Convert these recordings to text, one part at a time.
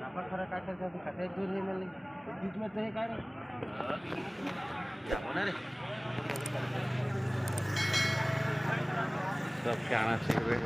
नापा खरा काटायचं अभी काटाय दूर हे मला बीच में तो हे काय रे क्या होना रे सब क्या आना चाहिए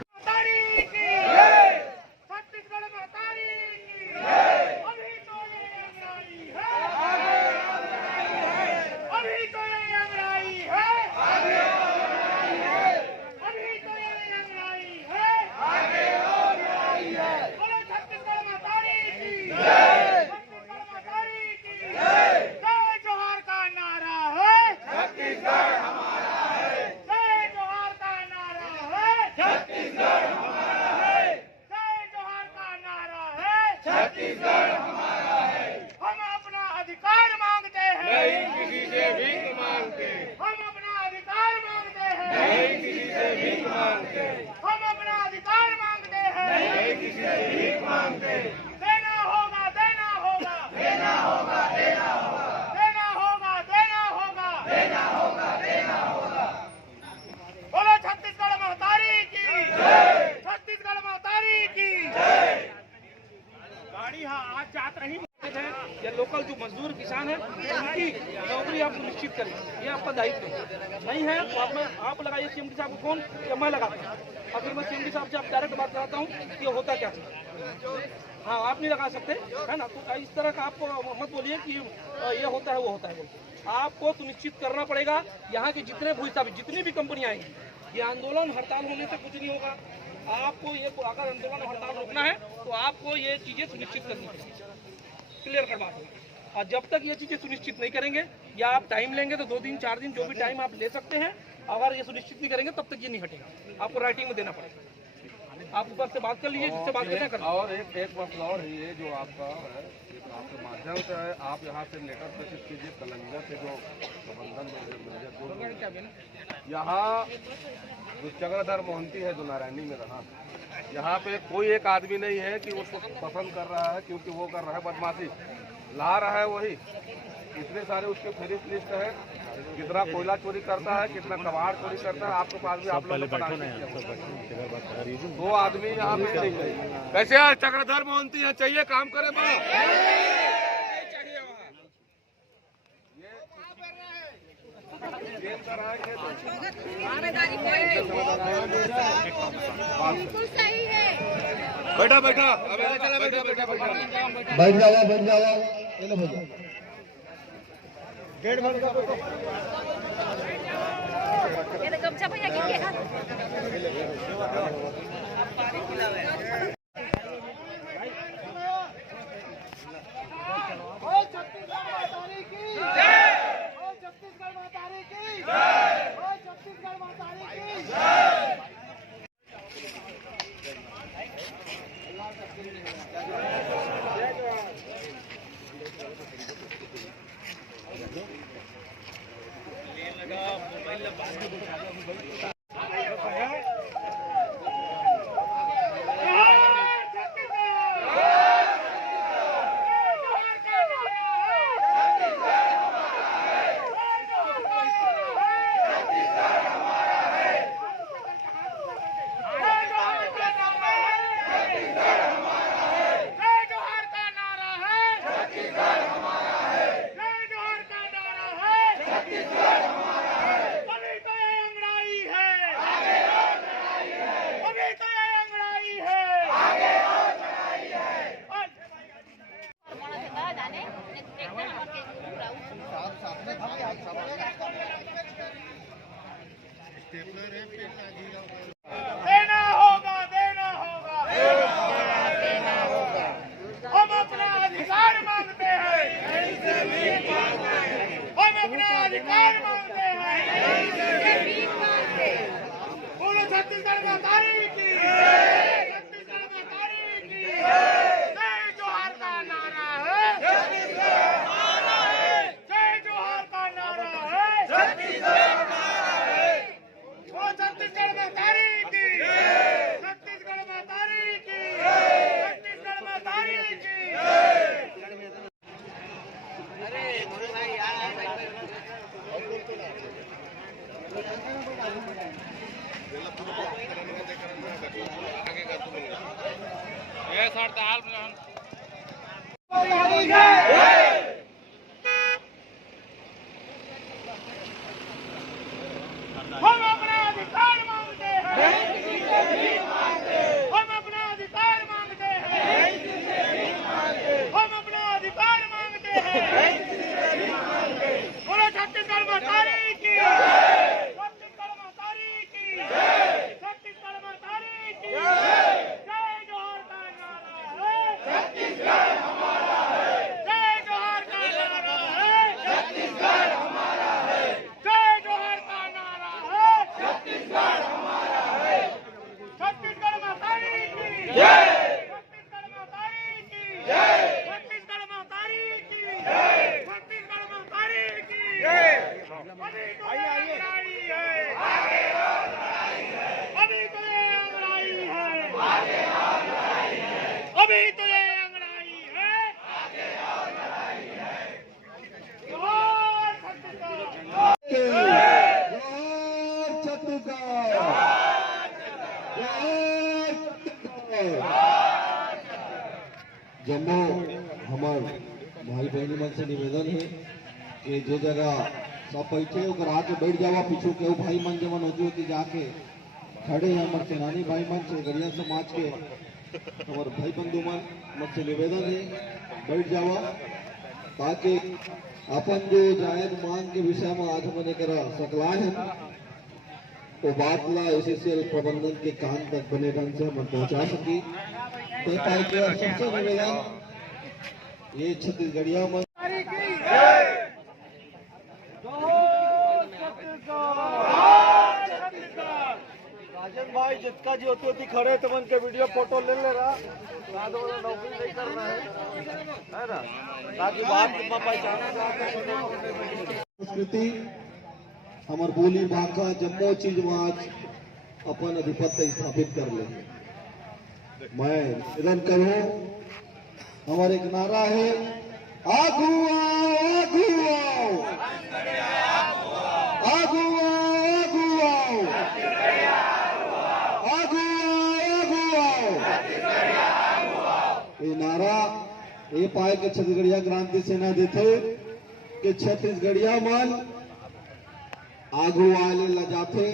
लोकल जो मजदूर किसान है उनकी नौकरी आप निश्चित करें, ये आपका दायित्व नहीं है। तो आप लगाइए सीएम साहब को फोन या मैं लगाता हूँ, अगर मैं सीएम साहब से आप डायरेक्ट बात कराता हूँ कि ये होता क्या है। हाँ, आप नहीं लगा सकते है ना, तो इस तरह का आपको मत बोलिए कि ये होता है वो होता है बोलते। आपको सुनिश्चित करना पड़ेगा यहाँ के जितने भूई साहब जितनी भी कंपनियाँ आएंगी, ये आंदोलन हड़ताल होने से कुछ नहीं होगा। आपको ये अगर आंदोलन हड़ताल रोकना है तो आपको ये चीज़ें सुनिश्चित करनी पड़ेगी, क्लियर करवा दो। और जब तक ये चीज़ें सुनिश्चित नहीं करेंगे या आप टाइम लेंगे तो 2 दिन 4 दिन जो भी टाइम आप ले सकते हैं, अगर ये सुनिश्चित नहीं करेंगे तब तक ये नहीं हटेगा। आपको राइटिंग में देना पड़ेगा। आप ऊपर से बात कर लीजिए, जिससे बात करना कर। और एक मसला और है, ये जो आपका है आपके माध्यम से है, आप यहाँ से लेटर प्रेषित कीजिए कलंजा से जो प्रबंधन यहाँ जो चक्रधर मोहंती है जो नारायणी में रहा, यहाँ पे कोई एक आदमी नहीं है कि उसको पसंद कर रहा है, क्योंकि वो कर रहा है बदमाशी, ला रहा है वही। इतने सारे उसके फेरिस्त लिस्ट है, कितना कोयला चोरी करता है, कितना कबाड़ चोरी करता है। आपके पास भी आप लोग 2 आदमी यहाँ पे नहीं है। कैसे चक्रधर मोहंती है, चाहिए काम करे बैठा बैठा चला बैठा बैठा बैठा बैठ जाओ गेट बंद कर ये तो गमछा भैया की है देना होगा हम अपना अधिकार मांगते हैं, हम अपना अधिकार मांगते हैं। बोलो छत्तीसगढ़ का तारीख की, छत्तीसगढ़ का तारीख की। जय जोहार का नारा है, जय जोहार का नारा है, वो छत्तीसगढ़ में तारीख की, छत्तीसगढ़ में तारीख की, छत्तीसगढ़ में तारीख की। अरे हम अपना अधिकार मांगते हैं, हम अपना अधिकार मांगते हैं, हम अपना अधिकार मांगते हैं। बोलो छत्तीसगढ़ मातारी की, छत्तीसगढ़ मातारी की, छत्तीसगढ़ मातारी की। जय जोहार का नारा है, छत्तीसगढ़ हमारा है। जय जोहार का नारा है, छत्तीसगढ़ हमारा है। जय जोहार का नारा है, छत्तीसगढ़ हमारा है। छत्तीसगढ़ मातारी की जय, छत्तीसगढ़ मातारी की जय, छत्तीसगढ़ मातारी की जय, छत्तीसगढ़ मातारी की जय। अभी तो ये अंगड़ाई है, आगे और लड़ाई है। अभी तो ये अंगड़ाई है, आगे और लड़ाई है। अभी तो ये अंगड़ाई है, आगे और लड़ाई है। जोहार छत्तीसगढ़, जम्मू हमार भाई बहनी मन से निवेदन है कि जो जगह सब बैठे ओकर आके बैठ जावा, पीछू के भाई मन जमन होती होती जाके खड़े हैं हमारे सेनानी भाई मन से गड़िया समाज के और भाई बंधु मन मुझसे निवेदन है बैठ जावा, ताकि अपन जो जायज मांग के विषय में आज मैंने करा सकलाए हैं तो बात ला एससीएल प्रबंधन के कान तक बने ढंग से हम पहुंचा सकी। तो पाई के सबसे निवेदन ये छत्तीसगढ़िया में राजन भाई जितना जी होती होती खड़े तो मन के वीडियो फोटो ले रहा नौकरी नहीं कर रहा है ना, ताकि बात पहचाना संस्कृति हमार बोली भाषा जम्मो चीज में आज अपन अधिपत्य स्थापित कर ले। मैं निवेदन करूं, हमारा एक नारा है आगू आओ, आगू आओ, आगू आओ, आगू आओ। ये नारा ये पाए के छत्तीसगढ़िया क्रांति सेना देते कि छत्तीसगढ़िया मन आगू आले लजाते,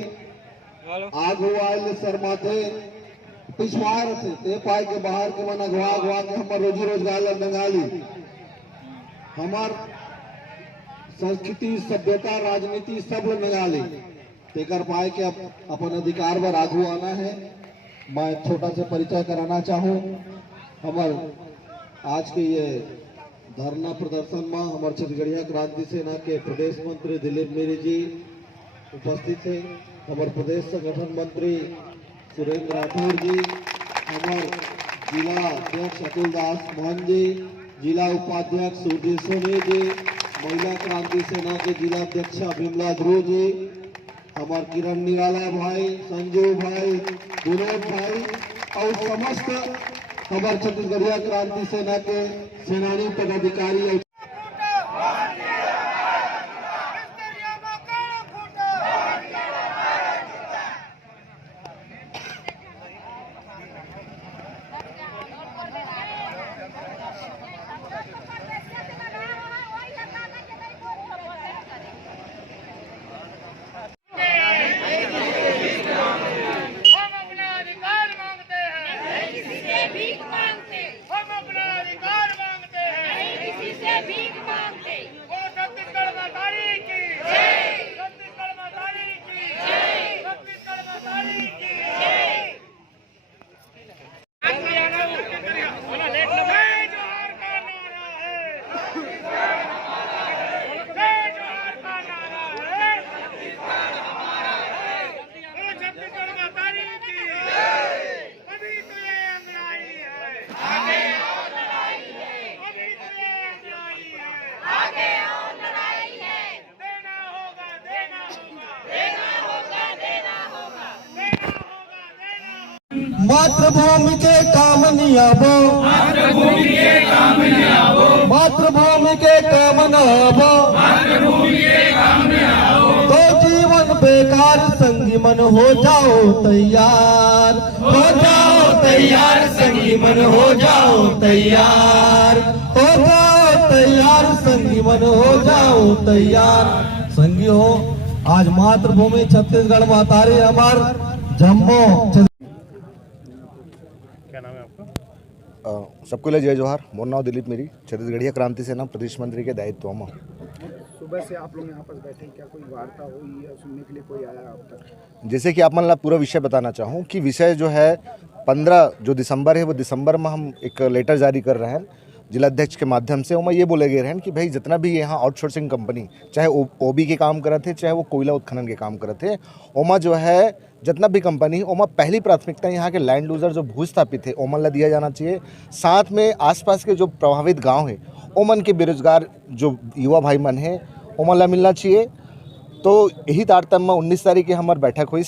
आगू आले शर्माते, पिछवाड़ थे ते पाए के बाहर के मन अगवा अगवा के हमार रोजी रोजगार लंगाली, हमार संस्कृति सभ्यता राजनीति सब लंगाली। तेकर पाए के अपन अधिकार पर आगू आना है। मैं छोटा सा परिचय कराना चाहूँ। हमार आज के ये धरना प्रदर्शन में हमारे छत्तीसगढ़िया क्रांति सेना के प्रदेश मंत्री दिलीप मेरी जी उपस्थित है, हमारे प्रदेश संगठन मंत्री सुरेंद्र राठौर जी, हमारे जिला अध्यक्ष अतुल दास मोहन जी, जिला उपाध्यक्ष सूर्य सोनी जी, महिला क्रांति सेना के जिला अध्यक्ष विमला ध्रुव जी, हमारे किरण निराला भाई, संजू भाई, विनोद भाई और समस्त हमारे छत्तीसगढ़िया क्रांति सेना के सेनानी पदाधिकारी मातृभूमि के काम नहीं आबो, मातृभूमि के काम नहीं आबो, मातृभूमि के काम न आबो, मातृभूमि के काम न आबो, तो जीवन बेकार संगी मन हो जाओ तैयार, हो जाओ तैयार संगी मन हो जाओ तैयार, हो जाओ तैयार संगी मन, हो जाओ तैयार संगी हो। आज मातृभूमि छत्तीसगढ़ मातारी अमर जम्मू। सबको लिए जय जोहार। मोर नाम दिलीप मेरी, छत्तीसगढ़िया क्रांति सेना प्रदेश मंत्री के दायित्व में। सुबह से आप लोग यहाँ पर बैठे, क्या कोई वार्ता हुई या सुनने के लिए कोई आया अब तक? जैसे कि आप मतलब पूरा विषय बताना चाहूँ कि विषय जो है 15 जो दिसंबर है वो दिसंबर में हम एक लेटर जारी कर रहे हैं जिलाध्यक्ष के माध्यम से। वहाँ ये बोले गए हैं कि भाई जितना भी यहाँ आउटसोर्सिंग कंपनी, चाहे ओबी के काम करते थे, चाहे वो कोयला उत्खनन के काम करते थे, ओमा जो है जितना भी कंपनी ओमा पहली प्राथमिकता यहाँ के लैंड लूजर जो भूस्थापित है ओमन ला दिया जाना चाहिए। साथ में आसपास के जो प्रभावित गांव है ओमन के बेरोजगार जो युवा भाई मन है ओमन ला मिलना चाहिए। तो यही तारतम्य में 19 तारीख की हमारी बैठक हुई,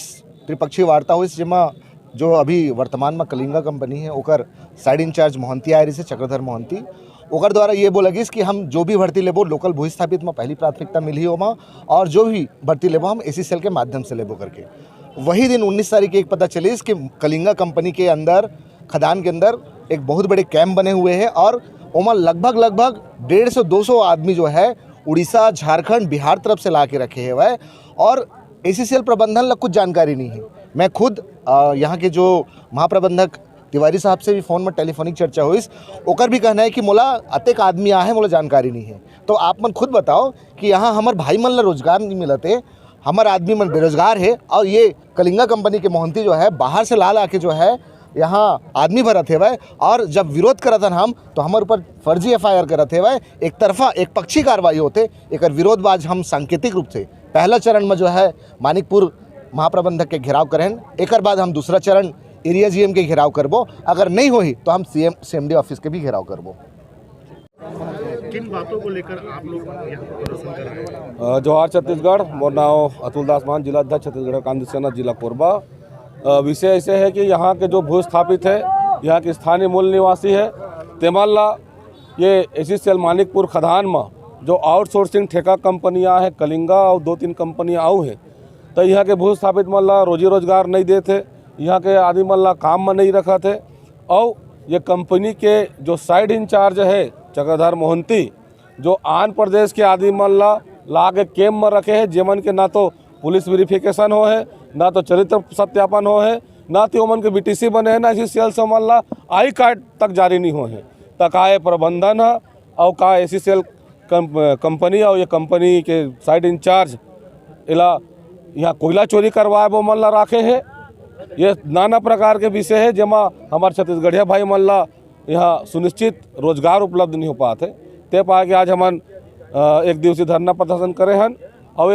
त्रिपक्षीय वार्ता हुई, जिसमें जो अभी वर्तमान में कलिंगा कंपनी है ओकर साइड इंचार्ज मोहंती आए रही से चक्रधर मोहंती, ओकर द्वारा ये बोला गई कि हम जो भी भर्ती लेबो लोकल भूस्थापित में पहली प्राथमिकता मिली हो वहाँ, और जो भी भर्ती लेबो हम एसी सेल के माध्यम से लेबो करके। वही दिन 19 तारीख की एक पता चली कि कलिंगा कंपनी के अंदर खदान के अंदर एक बहुत बड़े कैंप बने हुए हैं और वहाँ लगभग 150-200 आदमी जो है उड़ीसा, झारखंड, बिहार तरफ से ला के रखे हैं वह, और एसीसीएल प्रबंधन ला कुछ जानकारी नहीं है। मैं खुद यहाँ के जो महाप्रबंधक तिवारी साहब से भी फ़ोन में टेलीफोनिक चर्चा हुई, ओकर भी कहना है कि मोला अतेक आदमी आ है, मोला जानकारी नहीं है। तो आप मन खुद बताओ कि यहाँ हमारे भाई मन ला रोजगार नहीं मिलते, हमारे आदमी मन बेरोजगार है, और ये कलिंगा कंपनी के मोहंती जो है बाहर से ला के जो है यहाँ आदमी भरत है वह, और जब विरोध करत हम तो हमारे ऊपर फर्जी FIR करत है वह, एक तरफा एक पक्षी कार्रवाई होते। एक विरोध आज हम सांकेतिक रूप से पहला चरण में जो है मानिकपुर महाप्रबंधक के घेराव करें, एक बाद हम दूसरा चरण एरिया GM के घेराव करबो, अगर नहीं होई तो हम CMD ऑफिस के भी घेराव करबो। किन बातों को लेकर आप लोग यहाँ पर प्रदर्शन कर रहे हैं? जोहार छत्तीसगढ़। मोर नाम अतुल दास मान, जिलाध्यक्ष छत्तीसगढ़ क्रांति सेना जिला कोरबा। विषय ऐसे है कि यहाँ के जो भूस्थापित है, यहाँ के स्थानीय मूल निवासी है, तेमल्ला ये एसीसीएल मानिकपुर खदान में जो आउटसोर्सिंग ठेका कंपनियाँ हैं कलिंगा और 2-3 कंपनियाँ आऊ हैं, तो यहाँ के भूस्थापित मल्ला रोजी रोजगार नहीं देते, यहाँ के आदमी मल्ला काम में नहीं रखा थे। और ये कंपनी के जो साइड इंचार्ज है चक्रधर मोहंती, जो आंध्र प्रदेश के आदमी मल्ला ला के कैम्प में रखे हैं, जेमन के ना तो पुलिस वेरिफिकेशन हो है, ना तो चरित्र सत्यापन हो है, ना तो ओमन के BTC बने हैं, ना इसी सेल से मल्ला आई कार्ड तक जारी नहीं हो है। तकाए प्रबंधन है और का एसीसीएल कंपनी और ये कंपनी के साइड इंचार्ज इला यहाँ कोयला चोरी करवाए वो मल्ला राखे है। ये नाना प्रकार के विषय है जेमा हमारे छत्तीसगढ़िया भाई मल्ला यहाँ सुनिश्चित रोजगार उपलब्ध नहीं हो पाते। ते पा के आज हमन एक दिवसीय धरना प्रदर्शन करे हन, और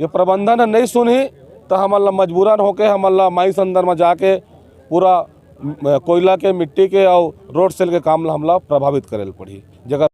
ये प्रबंधन नहीं सुनी तो हमला मजबूरन होके हमला माइस अंदर में जाके पूरा कोयला के, मिट्टी के और रोड सेल के काम हमला प्रभावित करे पड़ी। जगह